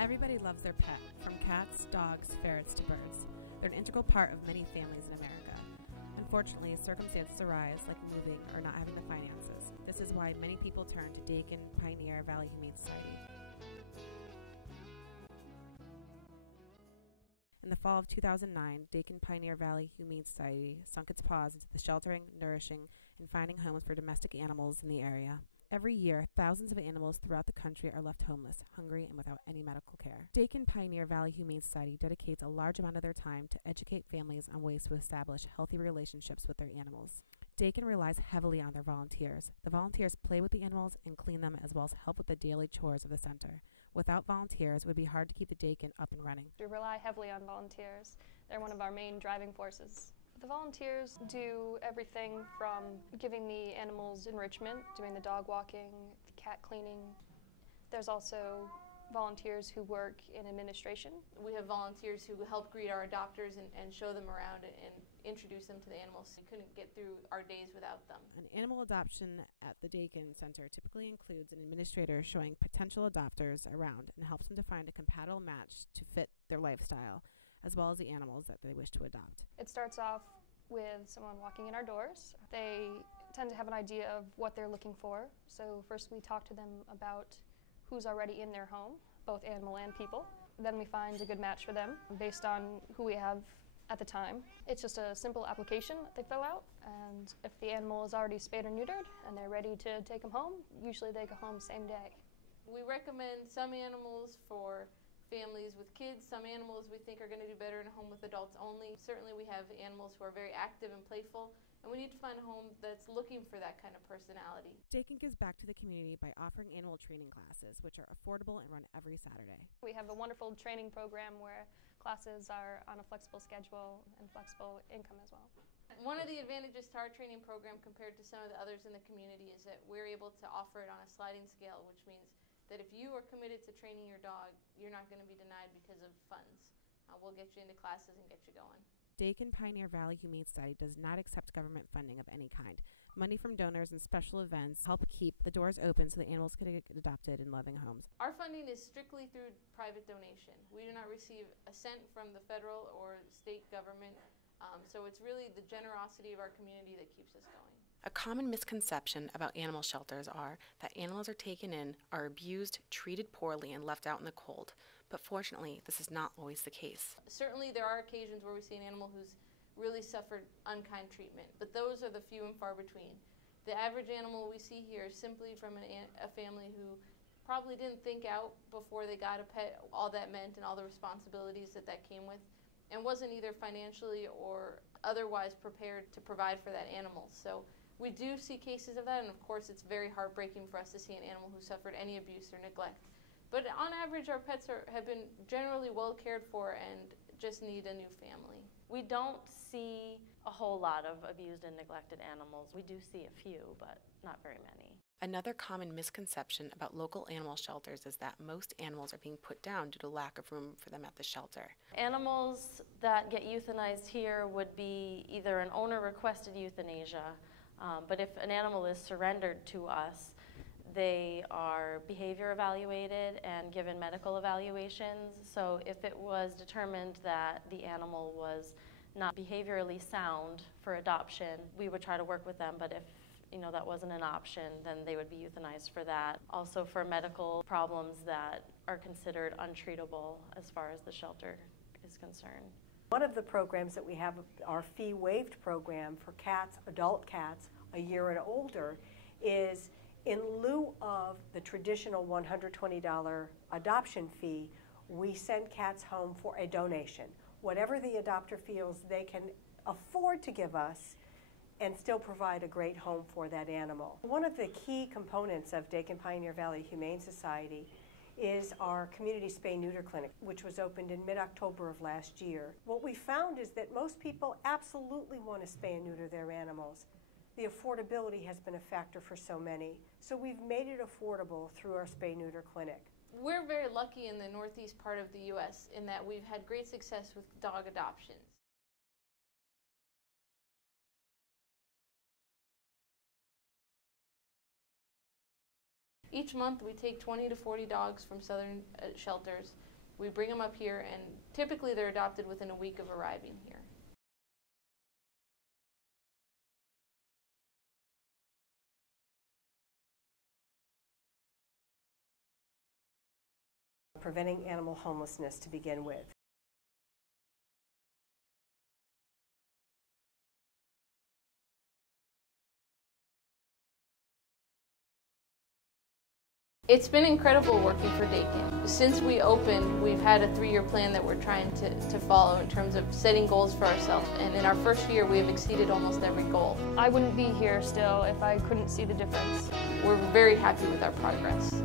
Everybody loves their pet, from cats, dogs, ferrets, to birds. They're an integral part of many families in America. Unfortunately, circumstances arise, like moving or not having the finances. This is why many people turn to Dakin Pioneer Valley Humane Society. In the fall of 2009, Dakin Pioneer Valley Humane Society sunk its paws into the sheltering, nourishing, and finding homes for domestic animals in the area. Every year, thousands of animals throughout the country are left homeless, hungry, and without any medical care. Dakin Pioneer Valley Humane Society dedicates a large amount of their time to educate families on ways to establish healthy relationships with their animals. Dakin relies heavily on their volunteers. The volunteers play with the animals and clean them, as well as help with the daily chores of the center. Without volunteers, it would be hard to keep the Dakin up and running. We rely heavily on volunteers. They're one of our main driving forces. The volunteers do everything from giving the animals enrichment, doing the dog walking, the cat cleaning. There's also volunteers who work in administration. We have volunteers who help greet our adopters and show them around and introduce them to the animals. We couldn't get through our days without them. An animal adoption at the Dakin Center typically includes an administrator showing potential adopters around and helps them to find a compatible match to fit their lifestyle, as well as the animals that they wish to adopt. It starts off with someone walking in our doors. They tend to have an idea of what they're looking for. So first we talk to them about who's already in their home, both animal and people. Then we find a good match for them based on who we have at the time. It's just a simple application that they fill out, and if the animal is already spayed or neutered and they're ready to take them home, usually they go home same day. We recommend some animals for families with kids. Some animals we think are going to do better in a home with adults only. Certainly we have animals who are very active and playful, and we need to find a home that's looking for that kind of personality. Dakin gives back to the community by offering animal training classes, which are affordable and run every Saturday. We have a wonderful training program where classes are on a flexible schedule and flexible income as well. One of the advantages to our training program compared to some of the others in the community is that we're able to offer it on a sliding scale, which means that if you are committed to training your dog, you're not going to be denied because of funds. We'll get you into classes and get you going. Dakin Pioneer Valley Humane Society does not accept government funding of any kind. Money from donors and special events help keep the doors open so the animals can get adopted in loving homes. Our funding is strictly through private donation. We do not receive a cent from the federal or state government, so it's really the generosity of our community that keeps us going. A common misconception about animal shelters are that animals are taken in, are abused, treated poorly, and left out in the cold. But fortunately, this is not always the case. Certainly there are occasions where we see an animal who's really suffered unkind treatment, but those are the few and far between. The average animal we see here is simply from a family who probably didn't think out before they got a pet all that meant and all the responsibilities that came with, and wasn't either financially or otherwise prepared to provide for that animal. So we do see cases of that, and of course it's very heartbreaking for us to see an animal who suffered any abuse or neglect. But on average, our pets have been generally well cared for and just need a new family. We don't see a whole lot of abused and neglected animals. We do see a few, but not very many. Another common misconception about local animal shelters is that most animals are being put down due to lack of room for them at the shelter. Animals that get euthanized here would be either an owner-requested euthanasia, but if an animal is surrendered to us, they are behavior evaluated and given medical evaluations. So if it was determined that the animal was not behaviorally sound for adoption, we would try to work with them, but if that wasn't an option, then they would be euthanized for that. Also for medical problems that are considered untreatable as far as the shelter is concerned. One of the programs that we have, our fee waived program for cats, adult cats, a year and older, is in lieu of the traditional $120 adoption fee, we send cats home for a donation. Whatever the adopter feels they can afford to give us and still provide a great home for that animal. One of the key components of Dakin Pioneer Valley Humane Society is our community spay-neuter clinic, which was opened in mid-October of last year. What we found is that most people absolutely want to spay and neuter their animals. The affordability has been a factor for so many, so we've made it affordable through our spay-neuter clinic. We're very lucky in the northeast part of the U.S. in that we've had great success with dog adoptions. Each month we take 20 to 40 dogs from southern shelters We bring them up here, and typically they're adopted within a week of arriving here. Preventing animal homelessness to begin with. It's been incredible working for Dakin. Since we opened, we've had a 3-year plan that we're trying to follow in terms of setting goals for ourselves. And in our first year, we have exceeded almost every goal. I wouldn't be here still if I couldn't see the difference. We're very happy with our progress.